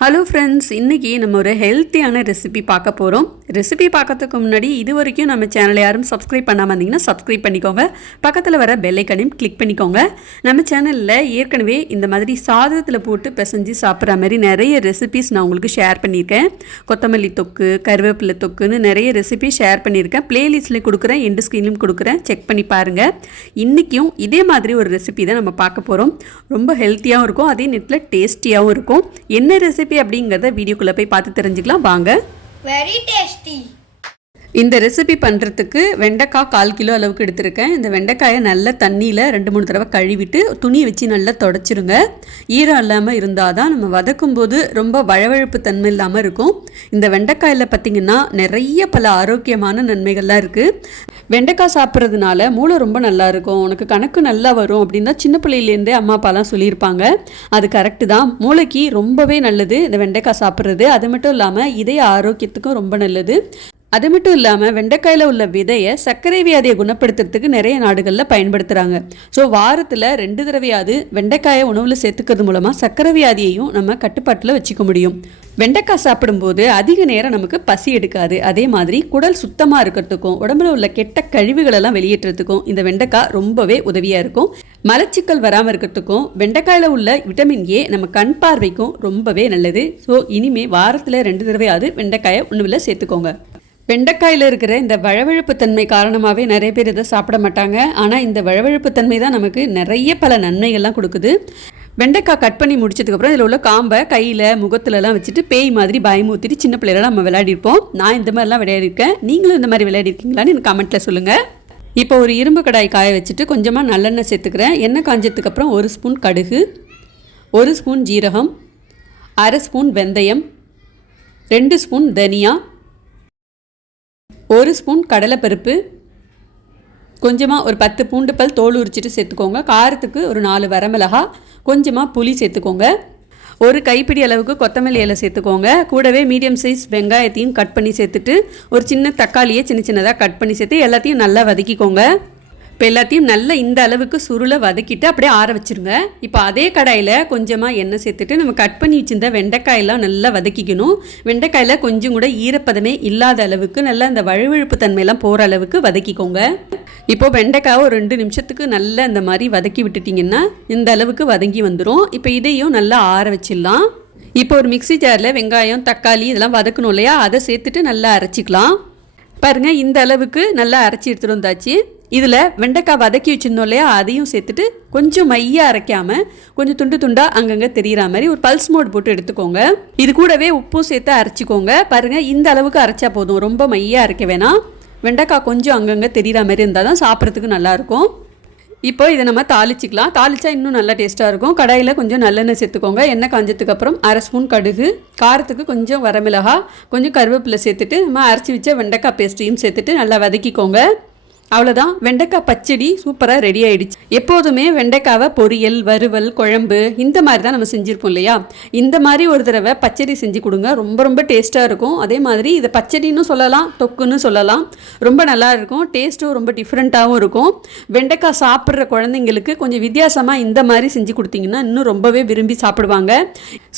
Hello friends இன்றைக்கி நம்ம ஒரு ஹெல்த்தியான ரெசிபி பார்க்க போகிறோம் ரெசிபி பார்க்கறதுக்கு முன்னாடி இது வரைக்கும் நம்ம சேனலை யாரும் சப்ஸ்கிரைப் பண்ணாமல் இருந்தீங்கன்னா சப்ஸ்கிரைப் பண்ணிக்கோங்க. பக்கத்தில் வர பெல்லைக்கனையும் கிளிக் பண்ணிக்கோங்க. நம்ம சேனலில் ஏற்கனவே இந்த மாதிரி சாதத்தில் போட்டு பிசைஞ்சு சாப்பிட்ற மாதிரி நிறைய ரெசிபிஸ் நான் உங்களுக்கு ஷேர் பண்ணியிருக்கேன். கொத்தமல்லி தொக்கு கருவேப்பிலை தொக்குன்னு நிறைய ரெசிபி ஷேர் பண்ணியிருக்கேன். ப்ளேலிஸ்ட்டில் கொடுக்குறேன் எண்டு ஸ்க்ரீன்லையும் கொடுக்குறேன். செக் பண்ணி பாருங்கள் இன்றைக்கும் இதே மாதிரி ஒரு ரெசிபி தான் நம்ம பார்க்க போகிறோம் ரொம்ப ஹெல்த்தியாகவும் இருக்கும் அதே நேரத்தில் டேஸ்டியாகவும் இருக்கும். என்ன ரெசிபி அப்படிங்கிறத வீடியோக்குள்ளே போய் பார்த்து தெரிஞ்சுக்கலாம். வாங்க. Very tasty இந்த ரெசிபி பண்ணுறதுக்கு வெண்டைக்காய் கால் கிலோ அளவுக்கு எடுத்திருக்கேன். இந்த வெண்டைக்காயை நல்லா தண்ணியில் ரெண்டு மூணு தடவை கழுவிட்டு துணி வச்சு நல்லா தொடச்சிருங்க. ஈரம் இல்லாமல் இருந்தால் தான் நம்ம வதக்கும் போது ரொம்ப வழவழப்பு தன்மை இல்லாமல் இருக்கும். இந்த வெண்டைக்காயில் பார்த்திங்கன்னா நிறைய பல ஆரோக்கியமான நன்மைகள்லாம் இருக்குது வெண்டைக்காய் சாப்பிட்றதுனால மூளை ரொம்ப நல்லா இருக்கும். உனக்கு கணக்கு நல்லா வரும் அப்படின்னா சின்ன பிள்ளையிலேருந்தே அம்மா அப்பாலாம் சொல்லியிருப்பாங்க. அது கரெக்டு தான். மூளைக்கு ரொம்பவே நல்லது இந்த வெண்டைக்காய் சாப்பிட்றது. அது மட்டும் இல்லாமல் இதய ஆரோக்கியத்துக்கும் ரொம்ப நல்லது. அது மட்டும் இல்லாமல் வெண்டைக்காயில் உள்ள விதையை சர்க்கரை வியாதியை குணப்படுத்துறதுக்கு நிறைய நாடுகளில் பயன்படுத்துகிறாங்க ஸோ வாரத்தில் ரெண்டு தடவையாவது வெண்டைக்காயை உணவில் சேர்த்துக்கிறது மூலமாக சர்க்கரை வியாதியையும் நம்ம கட்டுப்பாட்டில் வச்சுக்க முடியும். வெண்டைக்காய் சாப்பிடும்போது அதிக நேரம் நமக்கு பசி எடுக்காது. அதே மாதிரி குடல் சுத்தமாக இருக்கிறதுக்கும் உடம்புல உள்ள கெட்ட கழிவுகளெல்லாம் வெளியேற்றுறதுக்கும் இந்த வெண்டைக்காய் ரொம்பவே உதவியாக இருக்கும். மலச்சிக்கல் வராமல் இருக்கிறதுக்கும் வெண்டைக்காயில் உள்ள விட்டமின் ஏ நம்ம கண் பார்வைக்கும் ரொம்பவே நல்லது. ஸோ இனிமேல் வாரத்தில் ரெண்டு தடவையாவது வெண்டைக்காயை உணவில் சேர்த்துக்கோங்க. வெண்டைக்காயில் இருக்கிற இந்த வழவழப்பு தன்மை காரணமாகவே நிறைய பேர் இதை சாப்பிட மாட்டாங்க. ஆனால் இந்த வழவழப்பு தன்மை தான் நமக்கு நிறைய பல நன்மைகள்லாம் கொடுக்குது. வெண்டைக்காய் கட் பண்ணி முடிச்சதுக்கப்புறம் இதில் உள்ள காம்பை கையில் முகத்துலலாம் வச்சுட்டு பேய் மாதிரி பயமூத்திட்டு சின்ன பிள்ளைலாம் நம்ம விளையாடிருப்போம். நான் இந்த மாதிரிலாம் விளையாடிருக்கேன். நீங்களும் இந்த மாதிரி விளையாடிருக்கீங்களான்னு எனக்கு கமெண்ட்டில் சொல்லுங்கள் இப்போ ஒரு இரும்பு கடாய் காய வச்சுட்டு கொஞ்சமாக நல்லெண்ணெய் சேர்த்துக்கிறேன். எண்ணெய் காஞ்சதுக்கப்புறம் ஒரு ஸ்பூன் கடுகு ஒரு ஸ்பூன் ஜீரகம் அரை ஸ்பூன் வெந்தயம் ரெண்டு ஸ்பூன் தனியா ஒரு ஸ்பூன் கடலைப்பருப்பு கொஞ்சமாக ஒரு பத்து பூண்டு பல் தோல் உரிச்சிட்டு சேர்த்துக்கோங்க. காரத்துக்கு ஒரு நாலு வரமிளகா கொஞ்சமாக புளி சேர்த்துக்கோங்க. ஒரு கைப்பிடி அளவுக்கு கொத்தமல்லி இலை சேர்த்துக்கோங்க. கூடவே மீடியம் சைஸ் வெங்காயத்தையும் கட் பண்ணி சேர்த்துட்டு ஒரு சின்ன தக்காளியை சின்ன சின்னதாக கட் பண்ணி சேர்த்து எல்லாத்தையும் நல்லா வதக்கிக்கோங்க. இப்போ எல்லாத்தையும் நல்லா இந்த அளவுக்கு சுருளை வதக்கிட்டு அப்படியே ஆற வச்சிருங்க. இப்போ அதே கடாயில் கொஞ்சமாக எண்ணெய் சேர்த்துட்டு நம்ம கட் பண்ணி வச்சிருந்த வெண்டைக்காயெல்லாம் நல்லா வதக்கிக்கணும். வெண்டைக்காயில் கொஞ்சம் கூட ஈரப்பதமே இல்லாத அளவுக்கு நல்லா அந்த வழுவழுப்பு தன்மையெல்லாம் போகிற அளவுக்கு வதக்கிக்கோங்க. இப்போ வெண்டைக்காவை ஒரு ரெண்டு நிமிஷத்துக்கு நல்லா இந்த மாதிரி வதக்கி விட்டுட்டிங்கன்னா இந்த அளவுக்கு வதங்கி வந்துடும் இப்போ இதையும் நல்லா ஆற வச்சிடலாம். இப்போ ஒரு மிக்ஸி ஜாரில் வெங்காயம் தக்காளி இதெல்லாம் வதக்கணும் இல்லையா? அதை சேர்த்துட்டு நல்லா அரைச்சிக்கலாம். பாருங்கள் இந்த அளவுக்கு நல்லா அரைச்சி எடுத்துகிட்டு வந்தாச்சு. இதில் வெண்டைக்காய் வதக்கி வச்சுருந்தோம் இல்லையா அதையும் சேர்த்துட்டு கொஞ்சம் மையாக அரைக்காமல் கொஞ்சம் துண்டு துண்டாக அங்கங்கே தெரிகிற மாதிரி ஒரு பல்ஸ் மோட் போட்டு எடுத்துக்கோங்க. இது கூடவே உப்பும் சேர்த்து அரைச்சிக்கோங்க. பாருங்கள் இந்த அளவுக்கு அரைச்சா போதும். ரொம்ப மையாக அரைக்க வேணாம். வெண்டைக்காய் கொஞ்சம் அங்கங்கே தெரிகிற மாதிரி இருந்தால் தான் சாப்பிட்றதுக்கு நல்லாயிருக்கும் இப்போ இதை நம்ம தாளிச்சிக்கலாம். தாளிச்சா இன்னும் நல்லா டேஸ்ட்டாக இருக்கும். கடாயில் கொஞ்சம் நல்லெண்ணெய் சேர்த்துக்கோங்க. எண்ணெய் காஞ்சதுக்கு அப்புறம் அரை ஸ்பூன் கடுகு. காரத்துக்கு கொஞ்சம் வரமிளகா கொஞ்சம் கருவேப்பிலை சேர்த்துட்டு நம்ம அரைச்சி வச்ச வெண்டைக்காய் பேஸ்ட்டையும் சேர்த்துட்டு நல்லா வதக்கிக்கோங்க. அவ்வளோதான் வெண்டைக்காய் பச்சடி சூப்பராக ரெடி ஆயிடுச்சு. எப்போதுமே வெண்டைக்காவை பொரியல் வறுவல் குழம்பு இந்த மாதிரி தான் நம்ம செஞ்சுருப்போம் இல்லையா? இந்த மாதிரி ஒரு தடவை பச்சடி செஞ்சு கொடுங்க. ரொம்ப ரொம்ப டேஸ்ட்டாக இருக்கும். அதே மாதிரி இதை பச்சடின்னு சொல்லலாம் தொக்குன்னு சொல்லலாம். ரொம்ப நல்லா இருக்கும். டேஸ்ட்டும் ரொம்ப டிஃப்ரெண்ட்டாகவும் இருக்கும். வெண்டைக்காய் சாப்பிட்ற குழந்தைங்களுக்கு கொஞ்சம் வித்தியாசமாக இந்த மாதிரி செஞ்சு கொடுத்தீங்கன்னா இன்னும் ரொம்பவே விரும்பி சாப்பிடுவாங்க.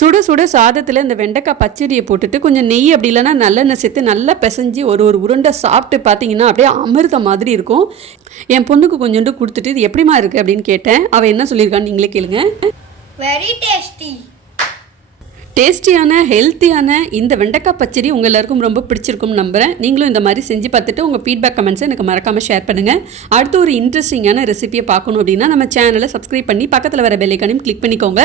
சுட சுட சாதத்தில் இந்த வெண்டைக்காய் பச்சடியை போட்டுட்டு கொஞ்சம் நெய் அப்படி இல்லைன்னா நல்லெண்ணெய் சேர்த்து நல்லா பிசைஞ்சு ஒரு ஒரு உருண்டை சாப்பிட்டு பார்த்தீங்கன்னா அப்படியே அமிர்தம் மாதிரி இருக்கும். என் பொண்ணுக்கு கொஞ்சோண்டு கொடுத்துட்டு இது எப்படிமா இருக்குது அப்படின்னு கேட்டேன். அவள் என்ன சொல்லியிருக்கான்னு நீங்களே கேளுங்க. Very tasty. டேஸ்டியான ஹெல்த்தியான இந்த வெண்டைக்காய் பச்சடி உங்கள் எல்லாருக்கும் ரொம்ப பிடிச்சிருக்கும் நம்புகிறேன் நீங்களும் இந்த மாதிரி செஞ்சு பார்த்துட்டு உங்கள் ஃபீட்பேக் கமெண்ட்ஸை எனக்கு மறக்காமல் ஷேர் பண்ணுங்கள் அடுத்து ஒரு இன்ட்ரெஸ்டிங்கான ரெசிபியை பார்க்கணும் அப்படின்னா நம்ம சேனலை சப்ஸ்கிரைப் பண்ணி பக்கத்தில் வர பெல்லைக்கானையும் கிளிக் பண்ணிக்கோங்க.